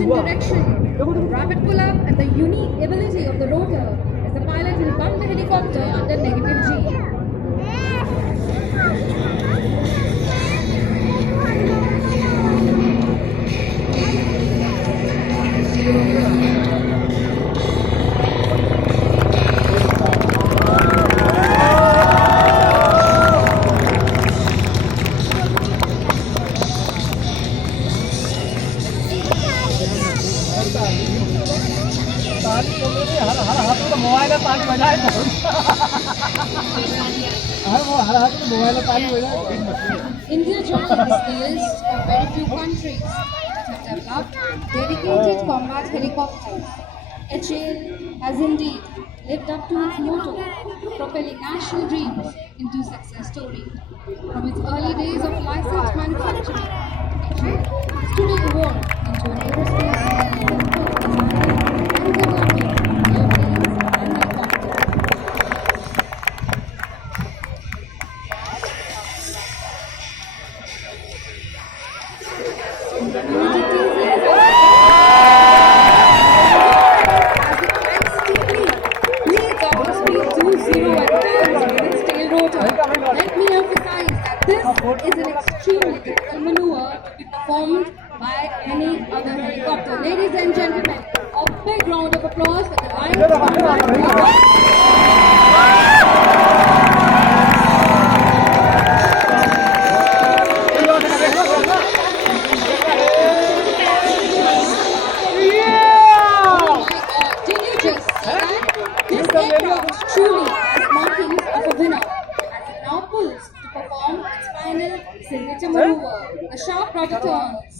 certain direction, the rapid pull-up and the unique ability of the rotor as the pilot will bump the helicopter under negative G. India joins this list of very few countries that have developed dedicated combat helicopters. HAL has indeed lived up to its motto, propelling national dreams into success story. From its early days of licensed manufacturing, HAL has today evolved into an aerospace leader in designing and developing airplanes and helicopters. Let me emphasize that this is an extremely difficult maneuver to be performed by any other helicopter. Ladies and gentlemen, a big round of applause for the line. Did you just see that? This aircraft truly has markings of a winner as it now pulls to perform its final signature maneuver, the sharp rudder turns.